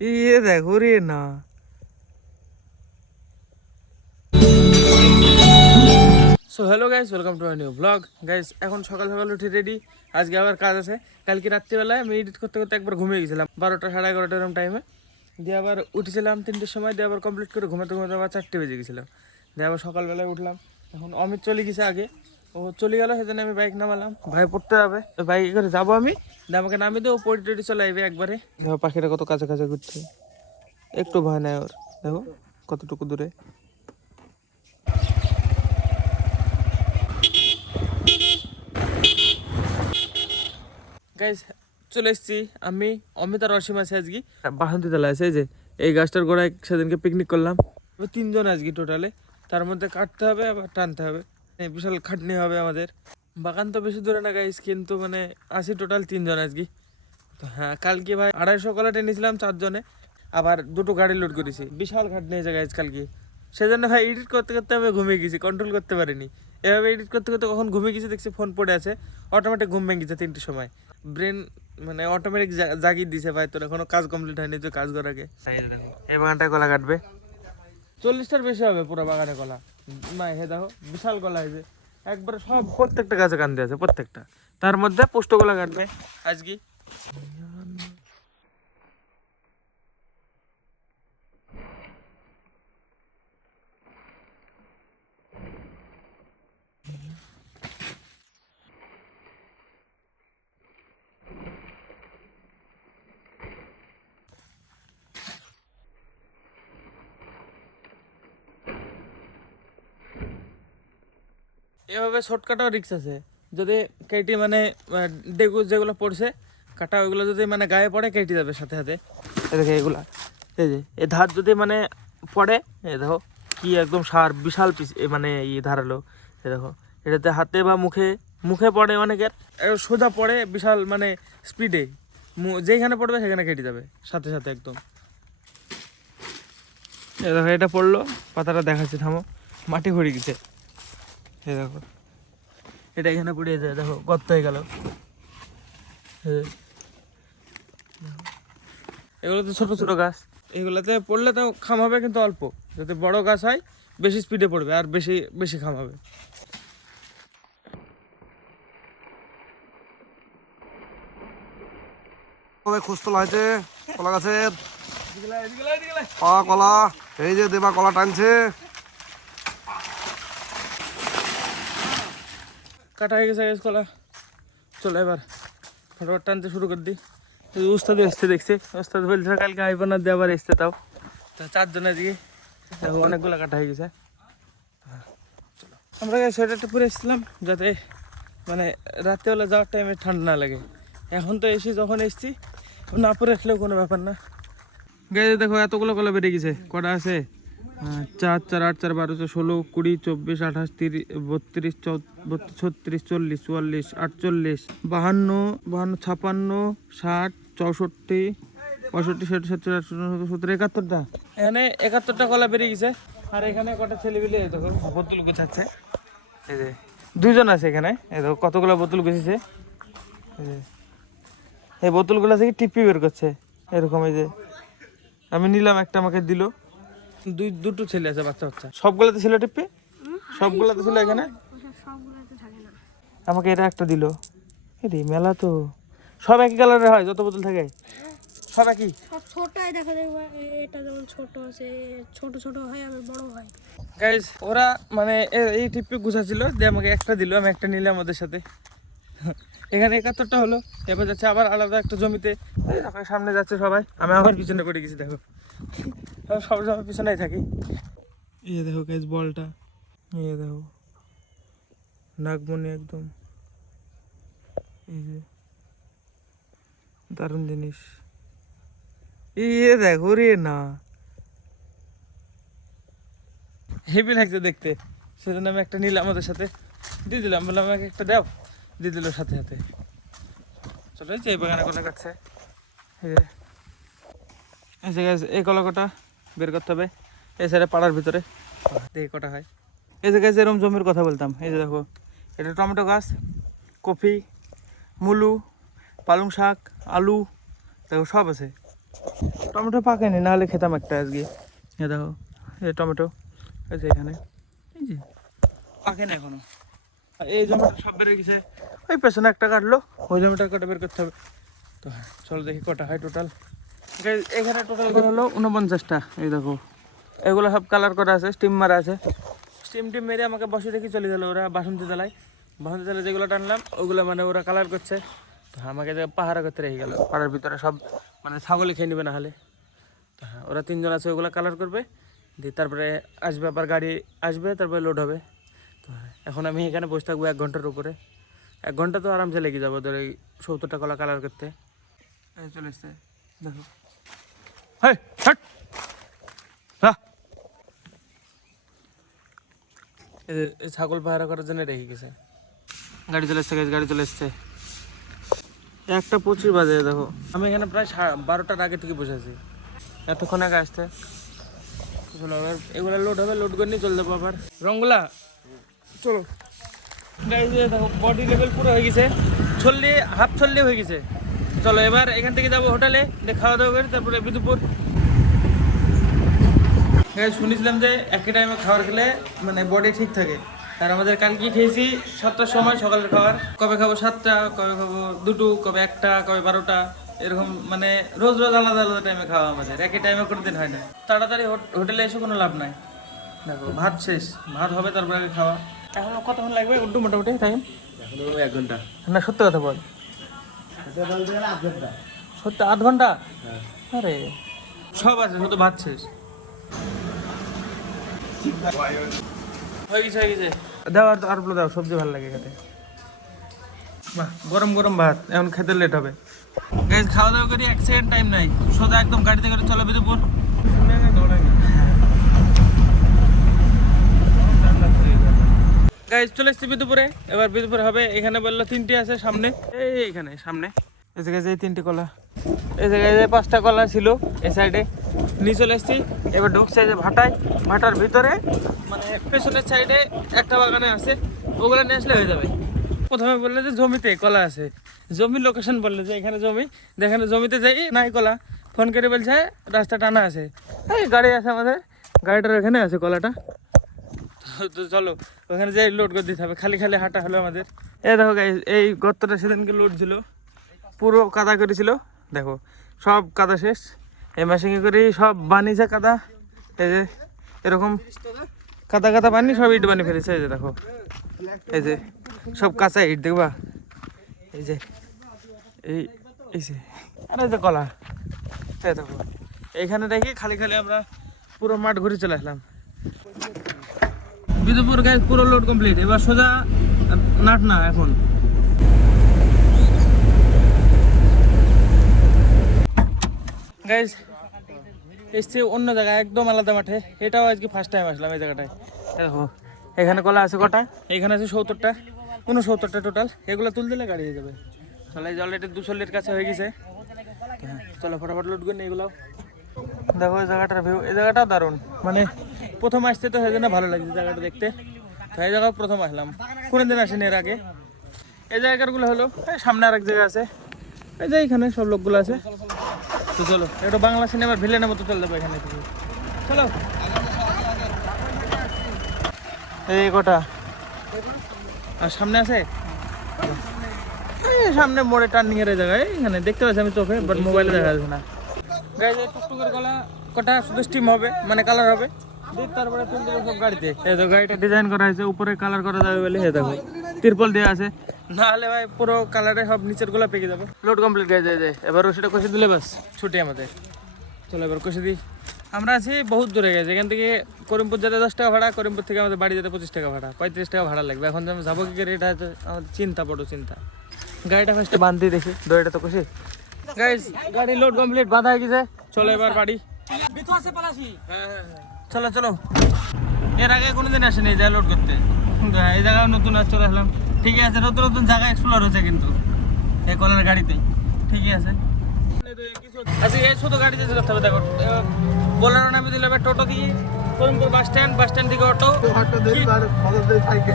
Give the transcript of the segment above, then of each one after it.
ইয়ে দেখো রে না so hello guys welcome to new vlog guys এখন সকাল সকাল উঠে রেডি আজকে আবার কাজ আছে। কালকে রাত্রিবেলায় আমি এডিট করতে করতে একবার ঘুমিয়ে গেছিলাম। বারোটা সাড়ে এগারোটা এরকম টাইমে দিয়ে আবার উঠেছিলাম তিনটের সময়, দিয়ে আবার কমপ্লিট করে ঘুমাতে ঘুমাতে আবার চারটে বেজে গেছিলাম দিয়ে আবার সকালবেলায় উঠলাম। এখন অমিত চলে গেছে আগে। ও চলে গেল সেজন্য আমি বাইক নামালাম। ভাই পড়তে হবে বাইকে করে যাব আমি? আমাকে নামিয়ে দেবো পড়ি টড়ি চলে আসবে একবারে। দেখো পাখিটা কত কাছে কাছে ঘুরছে। একটু ভয় নাই ওর। দেখো কতটুকু দূরে। গাইজ চলে এসেছি আমি অমিত আর অসীম আছে আজকে। বাসন্তী তলা আছে এই যে এই গাছটার গোড়ায় সেদিনকে পিকনিক করলাম। তিনজন আজকে টোটালে তার মধ্যে কাটতে হবে আবার টানতে হবে। বিশাল খাটনি হবে আমাদের। বাগান তো বেশি দূরে না গাইজ কিন্তু মানে আছি টোটাল তিনজন আজকে। তো হ্যাঁ কালকে ভাই আড়াইশো কলা টেনেছিলাম চারজনে, আবার দুটো গাড়ি লোড করেছি। বিশাল খাটনি হয়েছে গাইজ কালকে। সেজন্য ভাই এডিট করতে করতে আমি ঘুমিয়ে গেছি কন্ট্রোল করতে পারিনি। এভাবে এডিট করতে করতে কখন ঘুমিয়ে গেছি দেখছি ফোন পড়ে আছে অটোমেটিক ঘুম ভেঙে গেছে তিনটের সময়। ব্রেন মানে অটোমেটিক জাগিয়ে দিছে ভাই, তোর এখনও কাজ কমপ্লিট হয়নি তো কাজ করাকে এই বাগানটায় কলা কাটবে। চল্লিশটার বেশি হবে পুরো বাগানে কলা। না হে দেখো বিশাল কলা হয়েছে একবারে সব প্রত্যেকটা গাছে কান্দে আছে প্রত্যেকটা। তার মধ্যে পুষ্ট কলা কাটবে। আজকে এভাবে শর্টকাটও রিক্স আছে। যদি কেটি মানে ডেগু যেগুলো পড়ছে, কাটা ওইগুলো যদি মানে গায়ে পড়ে, কেটে যাবে সাথে সাথে। দেখে এগুলা এই যে এই ধার যদি মানে পড়ে এই দেখো কি একদম সার, বিশাল পিস, এ মানে ই ধারালো। এই দেখো, এটাতে হাতে বা মুখে মুখে পড়ে অনেকের। সোজা পড়ে বিশাল মানে স্পিডে যেখানে পড়বে সেখানে কেটে যাবে, সাথে সাথে একদম। এই দেখো, এটা পড়ল, পাতাটা দেখাচ্ছে, থামো। মাটি ভরে গেছে। এই দেখো। এটা এখানে পড়ে যায় দেখো গর্ত হয়ে গেল এগুলো তো ছোট ছোট গাছ। এগুলোতে পড়লে তো খাম হবে কিন্তু অল্প। যদি বড় গাছ হয় বেশি স্পিডে পড়বে আর বেশি বেশি খাম হবে। খোঁজ তোলা হয়েছে কলা গাছের। পাওয়া কলা। এই যে দেবা কলা টানছে। কাটা হয়ে গেছে গাছ কলা চলো এবার, ফটোফট টানতে শুরু করে দিই। উস্তাদ এসছে, দেখছি? উস্তাদ বলছে, কালকে আইব না, দিয়ে আবার এসছে তাও। তা চারজনের দিকে, দেখো, অনেকগুলো কাটা হয়ে গেছে। আমরা সোয়েটারটা পরে এসেছিলাম, যাতে মানে রাত্রেবেলা যাওয়ার টাইমে ঠান্ডা না লাগে। এখন তো এসে যখন এসছি, না পরে আসলেও কোনো ব্যাপার না। গায়ে দেখো, এতগুলো কলা বেড়ে গেছে, কটা আছে? চার চার, আট, চার, বারো চার ষোলো, কুড়ি, চব্বিশ, আঠাশ, তিরিশ, বত্রিশ ছত্রিশ, চল্লিশ, চুয়াল্লিশ, আটচল্লিশ, বাহান্ন বাহান্ন, ছাপান্ন, ষাট, চৌষট্টি, পঁয়ষট্টি, ষাট, সত্তর, আটষট্টি সত্তর, একাত্তরটা। এখানে একাত্তরটা কলা বেরিয়ে গেছে। আর এখানে কটা ছেলে মিলে বোতল গুছাচ্ছে। এই যে, দুইজন আছে এখানে। এই দেখো, কতগুলো বোতল যে, এই বোতলগুলো থেকে টিপি বের করছে? এরকম, এই যে। আমি নিলাম, একটা আমাকে দিল। দুই দুটো ছেলে আছে বাচ্চা বাচ্চা। সবগুলোতে ছিল টিপি সবগুলোতে ছিল এখানে? আমাকে এটা একটা দিল। এরে মেলা তো। সব একই কালারের হয় যত বোতল থাকে? সব একই? সব ছোটাই দেখা দেখবে এটা যেমন ছোট আছে ছোট ছোট হয় আবার বড় হয়। গাইজ ওরা মানে এই টিপি গুছাছিল দিয়ে আমাকে একটা দিল আমি একটা নিলাম ওদের সাথে। এখানে একাত্তরটা হলো এবার যাচ্ছে আবার আলাদা একটা জমিতে। সামনে যাচ্ছে সবাই আমি আবার পিছনে করে গেছি দেখো। সব সময় পিছনেই থাকি। এই দেখো গাইজ বলটা। এই দেখো। নাগমণি একদম। এই যে। দারুণ জিনিস। ইয়ে দেখো রে না। হেভি লাগছে দেখতে। সেজন্য আমি একটা নিলাম আমাদের সাথে। দিয়ে দিলাম। বললাম আমাকে একটা দাও। দিয়ে দিল সাথে সাথে। চলো এই যে এই বাগানে কলা কাটছে এই যে। এই যে এই কলা কটা বের করতে হবে। সাইডে পাড়ার ভিতরে। দেখি কটা হয়। এই যে গাছ এরকম জমির কথা বলতাম। এই যে দেখো, এটা টমেটো গাছ কফি মুলু, পালং শাক, আলু, দেখো সব আছে। টমেটো পাকেনি নাহলে খেতাম একটা আজকে। এ দেখো, এই টমেটো, এই যে এখানে। এই যে পাকেনি এখনও। এই জমিটা সব বেড়ে গেছে। ওই পেছনে একটা কাটলো, ওই জমিটা কটা বের করতে হবে? তো হ্যাঁ চলো দেখি কটা হয় টোটাল এখানে টোটাল করে হলো উনপঞ্চাশটা এই দেখো। এগুলো সব কালার করা আছে স্টিম মারা আছে। স্টিম টিম মেরে আমাকে বসে রেখে চলে গেলো ওরা বাসন্তী তলায়। বাসন্তী তলায় যেগুলো টানলাম ওগুলো মানে ওরা কালার করছে। তো আমাকে যে পাহারা করতে রেখে গেল। পাড়ার ভিতরে সব মানে ছাগলে খেয়ে নেবে না হলে। তো হ্যাঁ ওরা তিনজন আছে ওগুলো কালার করবে। দিয়ে তারপরে আসবে আবার গাড়ি আসবে তারপরে লোড হবে। তো হ্যাঁ, এখন আমি এখানে বসে থাকব এক ঘণ্টার উপরে। এক ঘণ্টা তো আরামসে লেগে যাব ধর এই সত্তরটা কলা কালার করতে। চলে এসছে দেখো। হেই, হাট। ছাগল পাহারা করার জন্য রেখে গেছে। গাড়ি চলে এসছে গাড়ি চলে এসছে। একটা পঁচিশ বাজে দেখো। আমি এখানে প্রায় বারোটার আগে থেকে বসে আছি। এতক্ষণ আগে আসতে। চলো এবার এগুলো লোড হবে লোড করে নিয়ে চলে যাব আবার। রঙ্গলা চলো। গাড়ি দেখো বডি লেভেল পুরো হয়ে গেছে। ছল্লি হাফ ছল্লি হয়ে গেছে। চলো এবার এখান থেকে যাব হোটেলে খাওয়া দাওয়া করে তারপরে বিদুপুর। শুনেছিলাম যে একই টাইমে খাবার খেলে মানে বডি ঠিক থাকে। আর আমাদের কালকে খেয়েছি সাতটার সময় সকালের খাবার। কবে খাব সাতটা কবে খাব দুটো কবে একটা কবে বারোটা এরকম মানে রোজ রোজ আলাদা আলাদা টাইমে খাওয়া আমাদের। একই টাইমে কোনো দিন হয় না। তাড়াতাড়ি হোট- হোটেলে এসে কোনো লাভ নাই। দেখো ভাত শেষ। ভাত হবে তারপরে আগে খাওয়া। এখন কতক্ষণ লাগবে? উল্টু মোটামুটি টাইম এক ঘণ্টা। না সত্যি কথা বল। সত্যি আধ ঘণ্টা? আরে। সব আছে শুধু ভাত শেষ। হয়ে গেছে হয়ে গেছে। দাও আর দাও সবজি ভালো লাগে খেতে। বাহ গরম গরম ভাত। এখন খেতে লেট হবে। গাইজ খাওয়া দাওয়া করি এক সেকেন্ড টাইম নাই। সোজা একদম গাড়িতে করে চলো বিদুপুর। গাইজ চলে এসছি বিদুপুরে। এবার বিদুপুরে হবে, এখানে বলল তিনটে আছে, সামনে। এই এখানে, সামনে। এই জায়গায় যে তিনটে কলা। এই জায়গায় যে পাঁচটা কলা ছিল, এই সাইডে নিয়ে চলে এসছি। এবার ঢুকছে যে ভাটায়। ভাটার ভিতরে মানে পেছনের সাইডে একটা বাগানে আছে। ওগুলো নিয়ে আসলে হয়ে যাবে। প্রথমে বললে যে জমিতে কলা আছে। জমির লোকেশন বললে যে এখানে জমি। যেখানে জমিতে যাই, নাই কলা। ফোন করে বলছে, রাস্তা টানা আছে। এই গাড়ি আছে আমাদের। গাড়িটার এখানে আছে কলাটা। তো চলো, ওখানে যাই লোড করে দিতে হবে। খালি খালি হাঁটা হলো আমাদের। এই দেখো এই গর্তটা সেদিনকে লোড ছিল। পুরো কাদা করেছিল দেখো, সব কাদা শেষ। এই মেশিনে করে সব বানিয়েছে কাদা। এই যে, এরকম কাদা কাদা বানি সব ইট বানিয়ে ফেলেছে। এই যে দেখো, এই যে, সব কাঁচা ইট, দেখবা? এই যে, এই এই যে, আরে এই যে কলা। এই দেখো, এইখানে রেখে খালি খালি আমরা পুরো মাঠ ঘুরে চলে আসলাম। বিদুপুর গাইজ পুরো লোড কমপ্লিট এবার সোজা, নাট না এখন। গাইজ এসছে অন্য জায়গায়, একদম আলাদা মাঠে। এটাও আজকে ফার্স্ট টাইম আসলাম এই জায়গাটায়। দেখো, এখানে কলা আছে কটা? এখানে আছে সত্তরটা, উনসত্তরটা টোটাল এগুলো তুল দিলে গাড়ি হয়ে যাবে। এই যে অলরেডি দুশো লিটার কাছে হয়ে গেছে। চলো, ফটাফট লোড করে এগুলো দেখো, এই জায়গাটার ভিউ এই জায়গাটা দারুণ। মানে প্রথম আসতে তো সেই জন্য ভালো লাগছে জায়গাটা দেখতে। তো এই জায়গা প্রথম আসলাম। কোনোদিন আসেনি এর আগে। এই জায়গাগুলো হলো সামনে আরেক জায়গা আছে। এই যে এখানে সব লোকগুলো আছে। তো চলো একটু বাংলা সিনেমার ভিলেনের মতো চলে যাব এখানে। চলো। এই কটা। আর সামনে আছে? সামনে মোড়ে টার্নিং এর জায়গায়। এখানে দেখতে পাচ্ছি আমি চোখে বাট মোবাইলে দেখা যাচ্ছে না। গাইজ টুকটুকের গলা কটা শুধু স্টিম হবে মানে কালার হবে। তারপরে সব গাড়িতে? এই তো গাড়িটা ডিজাইন করা হয়েছে উপরে কালার করা যাবে বলে হে দেখো তিরপল দেওয়া আছে। না হলে ভাই পুরো কালারে সব নিচেরগুলা পেকে যাবে। লোড কমপ্লিট এবার সেটা কষে দিলে বাস ছুটি আমাদের। চলো এবার কষে দিই। আমরা আছি বহুত দূরে গেছে এখান থেকে করিমপুর যেতে দশ টাকা ভাড়া করিমপুর থেকে আমাদের বাড়ি যেতে পঁচিশ টাকা ভাড়া পঁয়ত্রিশ টাকা ভাড়া লাগবে। এখন যে আমি যাব কি করে এটা হচ্ছে আমাদের চিন্তা বড় চিন্তা। গাড়িটা ফার্স্টে বাঁধতে দেখি দড়িটা তো কষি। গাড়ি লোড কমপ্লিট বাঁধা হয়ে গেছে। চলো এবার বাড়ি। হ্যাঁ, হ্যাঁ, হ্যাঁ। চলো চলো। এর আগে কোনোদিন আসেনি এই জায়গা লোড করতে। কিন্তু এই জায়গায় নতুন আজ চলে আসলাম। ঠিকই আছে নতুন নতুন জায়গা এক্সপ্লোর হচ্ছে কিন্তু এই কলের গাড়িতে। ঠিকই আছে। আচ্ছা এই শুধু গাড়ি যেতে হবে দেখো বোলারো নামে দিলে এবার টোটো দিয়ে Karimpur bus stand bus stand থেকে অটো।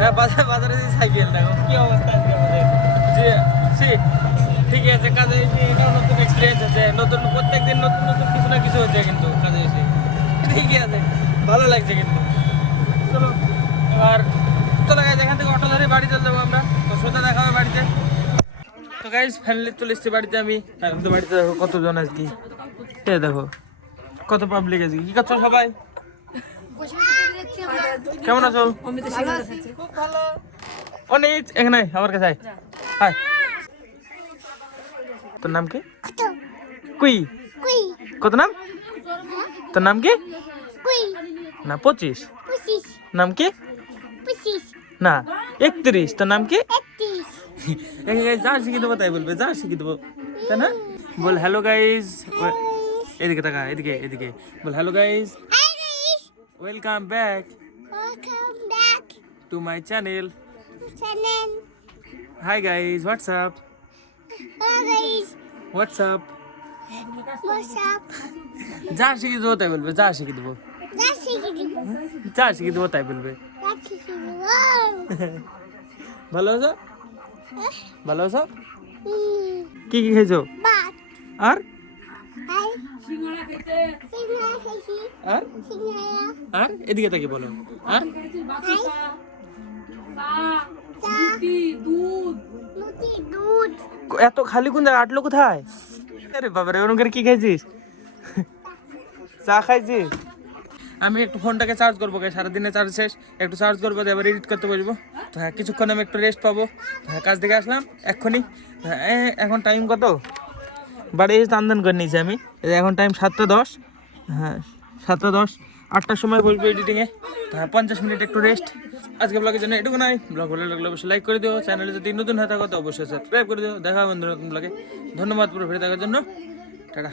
হ্যাঁ বাজার বাজারে দিয়ে সাইকেল দেখো কি অবস্থা আজকে আমাদের। ঠিকই আছে কাজে এসে এটাও নতুন এক্সপিরিয়েন্স আছে। নতুন প্রত্যেকদিন নতুন নতুন কিছু না কিছু হচ্ছে কিন্তু কাজে এসে। ঠিকই আছে। ভালো লাগছে কিন্তু। চলো আর চলো গাইজ এখান থেকে অটো ধরে বাড়ি চলে যাব আমরা। তো সোজা দেখা হবে বাড়িতে। তো গাইজ ফ্যামিলি চলে এসছি বাড়িতে আমি। আর তো বাড়িতে দেখো কতজন আজকে। এ দেখো কত পাবলিক আজকে। কি করছ সবাই? কেমন আছো? অনেক এখানে আমার কাছে। হাই তোর নাম কি? কুই। কত নাম? তোর নাম কি না পঁচিশ নাম কি না একত্রিশ তোর নাম কি এখানে guys যা শিখে দেবো তাই বলবে যা শিখে দেবো তাই না বল হ্যালো গাইজ এদিকে তাকা এদিকে এদিকে বল hello guys welcome back Welcome back, to my channel channel. Hi guys what's up Hi guys, what's up what's up? যা শিখে দেবো তাই বলবে যা শিখে দেবো That's it. যা শিখে দেবো তাই বলবে That's it. Wow. ভালো আছো ভালো আছো Hmm. কি কি খেয়েছো But আর I. Singara খাইছি আর সিঙ্গারা আর এদিকে তাকে বলো আর চা দুধ মুটি দুধ এত খালি কোন জায়গায় আটলো কোথায় চা আমি একটু ফোনটাকে চার্জ করব সারাদিনে চার্জ শেষ। একটু চার্জ করব এবার এডিট করতে বসবো। হ্যাঁ কিছুক্ষণ আমি একটু রেস্ট পাবো। হ্যাঁ কাজ থেকে আসলাম, এক্ষুনি। হ্যাঁ এখন টাইম কত? বাড়ি এসে টান করে নিয়েছি আমি। এখন টাইম সাতটা দশ। হ্যাঁ সাতটা দশ। আটটার সময় বসবে এডিটিংয়ে হ্যাঁ পঞ্চাশ মিনিট একটু রেস্ট আজকে ব্লগের জন্য এটুকু নাই ব্লগ ভালো লাগলে অবশ্যই লাইক করে দিও। চ্যানেলে যদি নতুন হয়ে থাকো তো অবশ্যই সাবস্ক্রাইব করে দিও। দেখা হবে নতুন ব্লগে ধন্যবাদ পুরো ফিরে থাকার জন্য। টাটা।